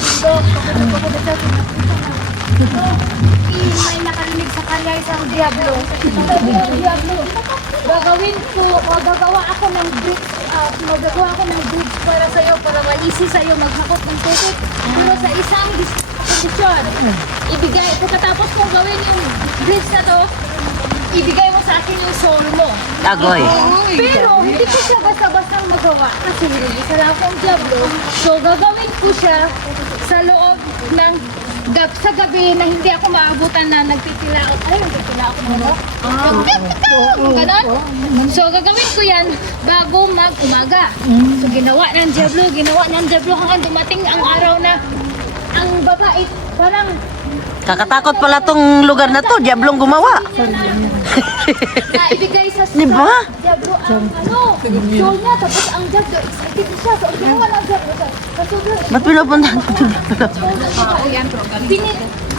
bundok. Pagod sa may nakarinig sa kanya isang Diablo. Diablo. Gagawin ko, gagawa ako ng bridge para sa'yo, para ma-easy sa'yo maghakot ng tubig. Pero sa isang kondisyon, ibigay, pagkatapos kong gawin yung bridge na to, ibigay mo sa akin yung soul mo. Agoy. Pero hindi ko siya basta-basta magawa kasi isa lang akong Diablo. So gagawin ko siya sa loob ng sa gabi na hindi ako maabutan na nagtitilaot. Ay, nagtitilaot mo ba? Ganon? So gagawin ko yan bago mag-umaga. So ginawa ng Diablo hanggang dumating ang araw na ang babae parang Kakatakot pala tong lugar na to. Diablong gumawa. na ibigay sa Diba? Diablo ang soul niya, tapos ang Diablo excited siya. So ginawa ng Diablo sa sobrang Ba't pinupuntahan ko ito?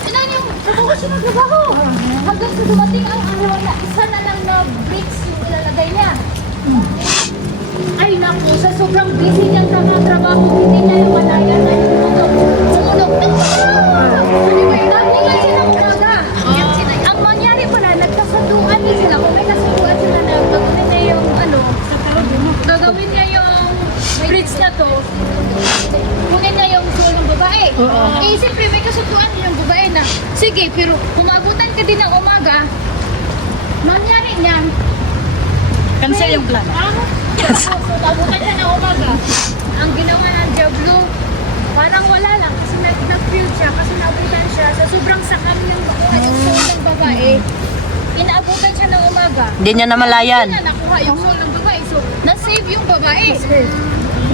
Inan yung trabaho siya ng trabaho. Hanggang sa dumating ang araw na isa na lang na bricks yung ilalagay niya. Ay naku, sa sobrang busy niyang trabaho, hindi niya yung malaya na yung tumunog. Anyway, natingin siya ng umaga. Ang mangyari pala, nagkasunduan din sila. Kung may kasunduan sila na gagawin niya yung gagawin niya yung bridge na to, kunin niya yung soul ng babae. Eh, siyempre may kasunduan din yung babae na, sige, pero kumabutan ka din ng umaga, mangyari niyan, Cancel yung plan. So, kumabutan siya ng umaga. Ang ginawa ng Diablo, parang wala lang kasi nag-feel siya, kasi naabutan siya sa sobrang sakam yung makuha yung soul ng babae. Inaabutan siya ng umaga. Hindi niya namalayan. Hindi na nakuha yung soul ng babae. So, na-save yung babae.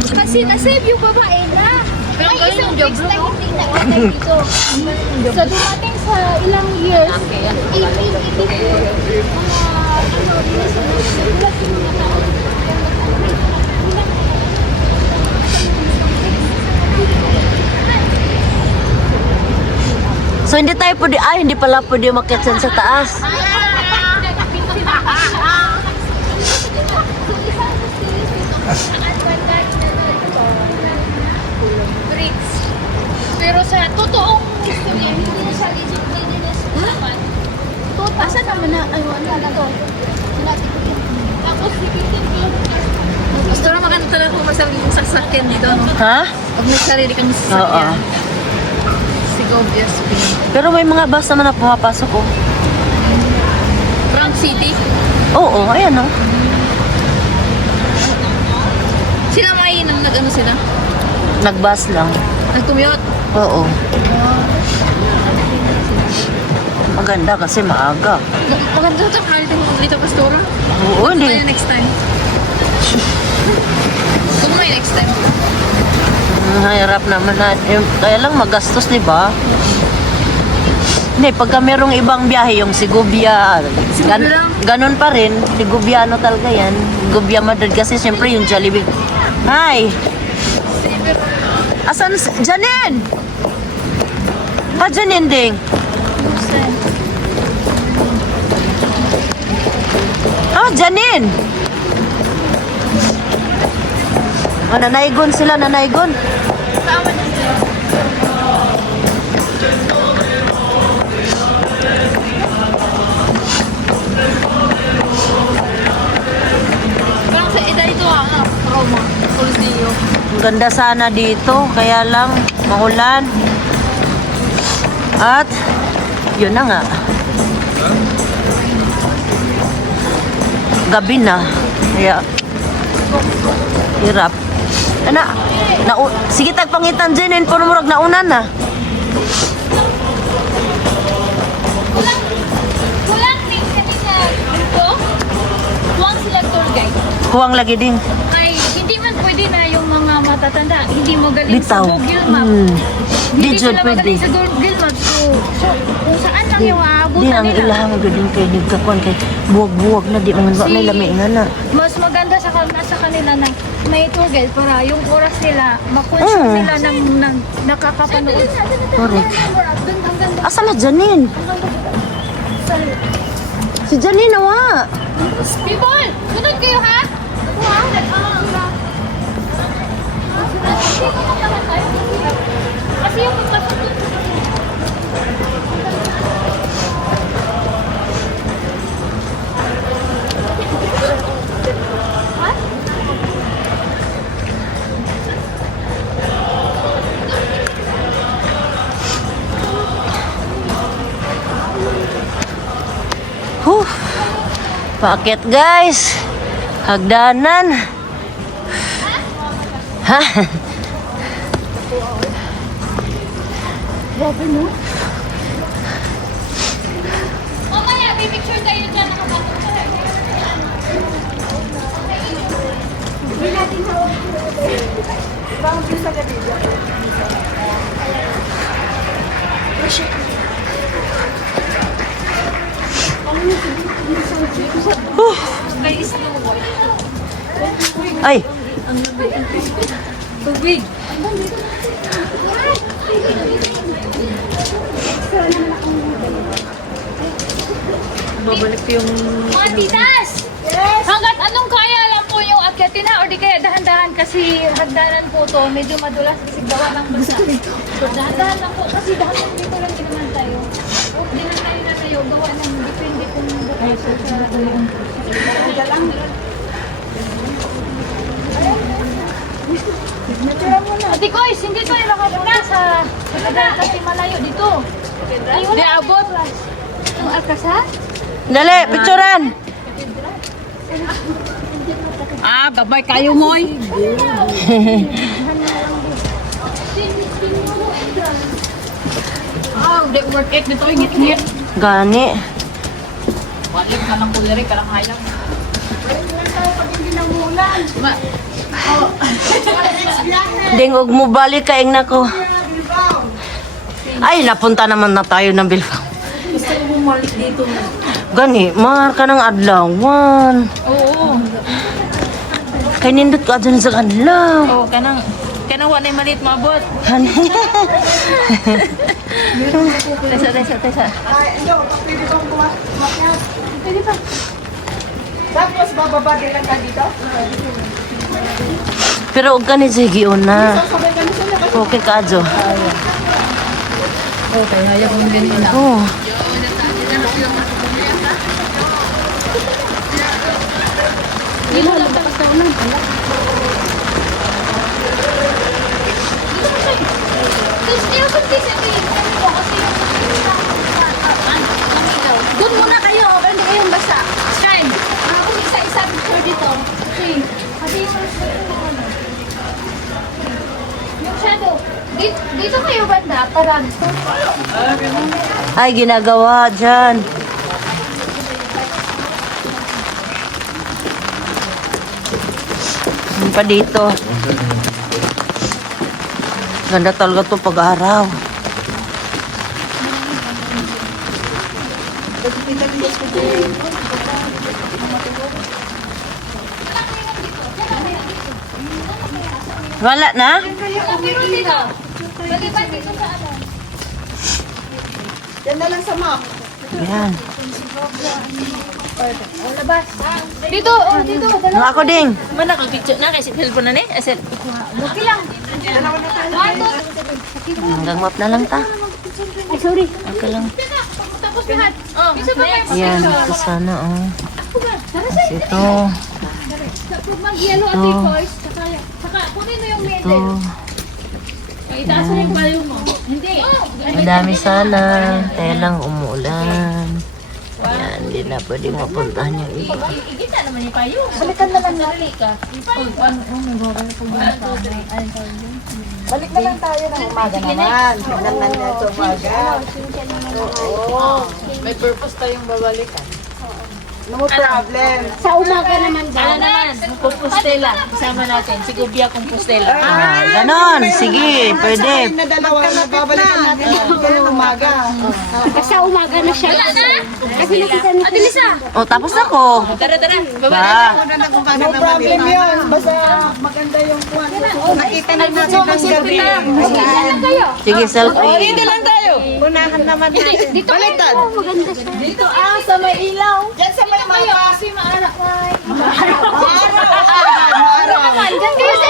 Kasi na-save yung babae na may isang fix na hindi nakatay dito. So, dumating sa ilang years, So hindi tayo pwede, hindi pala pwede umakyat dyan sa taas. bricks. Pero sa totoong history, hindi na siya legit dapat. Asa naman na, ano na to? Sinati ko yun. Tapos, sipitin ko. Gusto na maganda talaga kung masabi yung sasakyan dito, no? Ha? Pag may sarili kang Oo. sasakyan. Sigaw, BSP. Pero may mga bus naman na pumapasok oh. Trunk City. Oo, ayan oh. Sila mainam, nag-ano sila? Nagbus lang. Nag-commute. Oo. Maganda kasi maaga. Maganda ito, kahit mo dito, Pastora. Oo, Kung hindi. next time. Kung may next time. Hirap naman natin. Kaya lang magastos, di ba? Hindi, pagka merong ibang biyahe, yung Sigubia, ganun pa rin. Sigubiano talaga yan. Sigubia Madrid kasi siyempre yung Jollibee. Hi! Asan si Janine? Janine ding. Janine! Nanaygon sila, nanaygon. Parang sa edad ito, Roma. Coliseo. Ang ganda sana dito, kaya lang maulan. At yun na nga. Gabi na. Kaya hirap. Sige tagpangitan dyan, pero murag naunan na. Kulang din kami sa grupo. Kuwang sila tour guide. Huwang lagi din. Ay, hindi man pwede na yung mga matatanda. Hindi mo galing Bitaw. sa Google Map. Di Hindi jud sila pwede. magaling sa Google Map. So kung saan lang yung Di aabutan ang nila. ilahang gading kay nagkakuan kay buwag-buwag na di man may lami nga na. Mas maganda sa kanila na may tour guide para yung oras nila, makonsyon sila ng nakakapanood. Correct. Asa na Janine? Si Janine nawa. People, sunod kayo ha? Kasi Paakyat guys. Hagdanan. Ha? Mamaya, pipicture tayo dyan. Nakapatong sa Ay, Tubig. Babalik yung... mga titas! Hanggat anong kaya lang po yung akyatin ha, or di kaya dahan-dahan kasi hagdanan po to, medyo madulas kasi gawa ng basa. So dahan-dahan lang po kasi dahan dito lang din naman tayo. Di na tayo na tayo, gawa ng depende kung bukas sa Ate Koys, hindi tayo nakapuna sa Cagayan kasi malayo dito. Ay, wala. Di abot. Ang Alcazar? dali, picturean. Ah, gabay kayo moy. Ah, di work it dito yung ngit-ngit. Gani. Balik ka lang kuliri, ka lang hayang. Ding, ug mo balik kaing nako. Ay, napunta naman na tayo ng Bilbao. Gusto ko bumalik dito. Gani, mahal ka ng adlawan. Oo. Kay nindot ka dyan sa adlaw. Oo, kanang wala yung maliit mabot. Tesa. Tapos bababa din lang ka dito? Pero huwag ka ni sige una. Okay ka, Jo. Oo, kaya hayang mo din yun. Oo. Doon muna kayo, hindi kayong basa. Shine. Kung isa-isa picture dito. Okay. Kasi yung shadow. Dito kayo banda para Ay, ginagawa dyan. Ano pa dito? Ganda talaga to pag-araw. Wala na? pero dito. Maliban dito sa ano. Yan na lang sa map. Yan. O, labas. Dito, oh, dito. Ano ako ding? Mana kang picture na kasi cellphone na ni. Asel. Okay lang. Hanggang map na lang ta. Ay, sorry. Okay lang. Tapos lahat. Oh, isa pa kayo. Yan, ito sana oh. Tara Tapos ito. Pag mag-yellow at turquoise, saka kunin mo yung Ito. middle. Ay, itaas mo yung value mo. Hindi. Madami sana. Kaya lang umuulan. Yan, hindi na pwedeng mapuntahan yung iba. Igita naman yung payo. Balikan na lang natin ka. Balik na lang tayo ng umaga naman. Tingnan na niya ito umaga. May purpose tayong babalikan. No problem. Sa umaga naman Ano naman? Compostela. Kasama natin. Si Gubia Compostela. Ah, ganon. Sige, pwede. Na dalawa, babalikan natin ng umaga. Kasi sa umaga na siya. Wala na? Kasi nakita na siya. Lisa. O, tapos ako. Tara. Baba Ba? No problem yun. Basta maganda yung kuwan. Nakita na natin ng gabi. Saan kayo? Sige, selfie. lang tayo. Unahan naman natin. Dito baliktad. Maganda siya. Dito sa may ilaw. Yan sa may mapa. Kasi maarak na. Araw. Naman, dyan kayo sa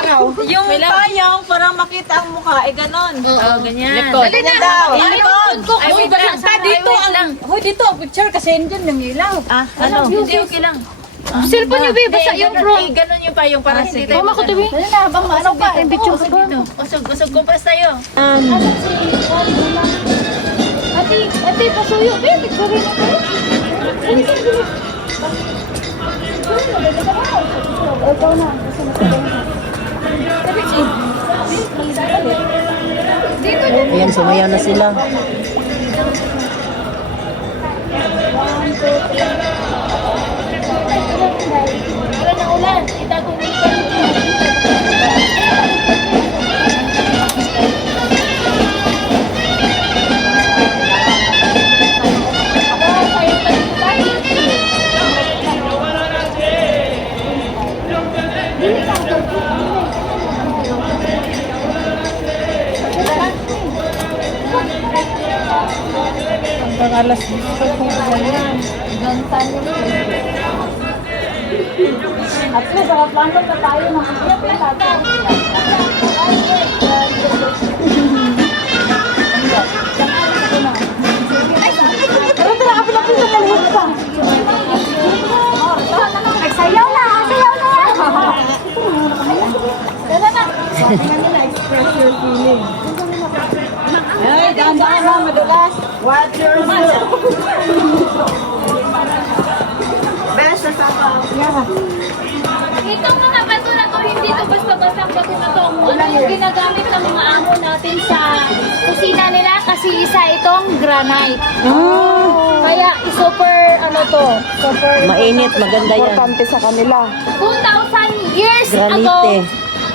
Araw. Yung payong parang makita ang mukha. ganon. Oo, ganyan. Likod. Dali na. Likod. Ay, wait lang. Dito ang... Hoy, dito ang picture kasi yun yung ilaw. Ah, ano? Hindi, okay lang. Cellphone niyo, babe. Basta yung pro. Ganon yung payong para hindi tayo... Mama ko, tabi. Dali na, habang maano pa. Yung picture ko. Usog, compras tayo. Ate Ate, pasuyo. Be, picture rin ako. Ikaw na. Dito, Ayan, sumayaw na sila. wala na ulan. Itago mo pa rin. Hanggang alas 10 kung ganyan. At least, nakaplano pa tayo ng Sayaw na! Sayaw na! Tara na! Ay, dahan-dahan na, madulas. What's your Best na sama. Itong mga bato na to, hindi to basta-basta bato na to. Ano yung ginagamit ng mga amo natin sa kusina nila kasi isa itong granite. Kaya super ano to, super Mainit, maganda yan. Importante sa kanila. 2,000 years Granite. ago.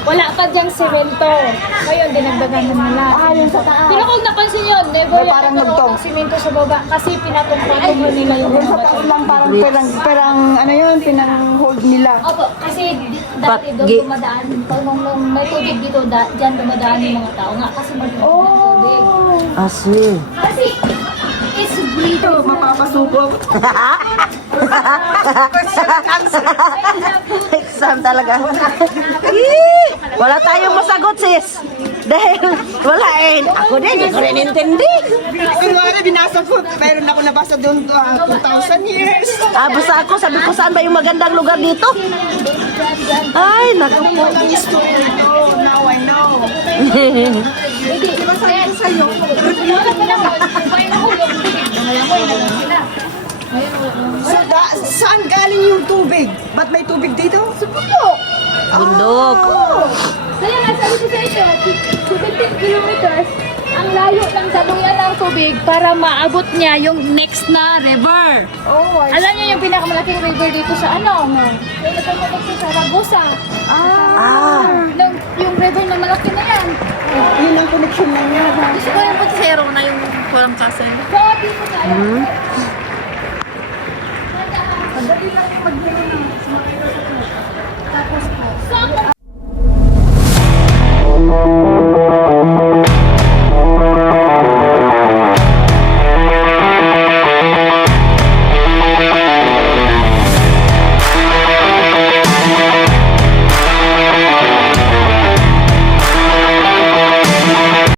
Wala pa diyang semento. Ngayon, dinagdagan na nila. Yung sa taas. Pero kung napansin yun, never May yung parang nagkaroon nagtong. ng semento sa baba kasi pinatong-patong nila yung Yung mga sa bato. taas lang parang ano yun, pinang-hold nila. Opo, kasi dati doon Gi- dumadaan, nung may tubig dito, dyan dumadaan yung mga tao nga kasi malinis ng tubig. Asli. Kasi, is breathing. Mapapasuko. Exam talaga. Ih, wala tayong masagot, sis. Dahil wala eh. Ako din, hindi ko rin intindi. Kunwari, binasa ko. Meron ako nabasa doon 2,000 years. Ah, basta ako, sabi ko saan ba yung magandang lugar dito? Ay, naku po. Walang history nito. Now I know. So, saan galing yung tubig? Ba't may tubig dito? Sa bundok. Bundok. Kaya nga sabi ko sa inyo, 17 kilometers ang layo ng daluyan ng tubig para maabot niya yung next na river. Oh, Alam niyo yung pinakamalaking river dito sa ano? Yung nagpapalit sa Ragusa. Yung river na malaki na yan. yun ang connection lang niya. Gusto ko yung patisero na yung walang kasan. Sabi ko sa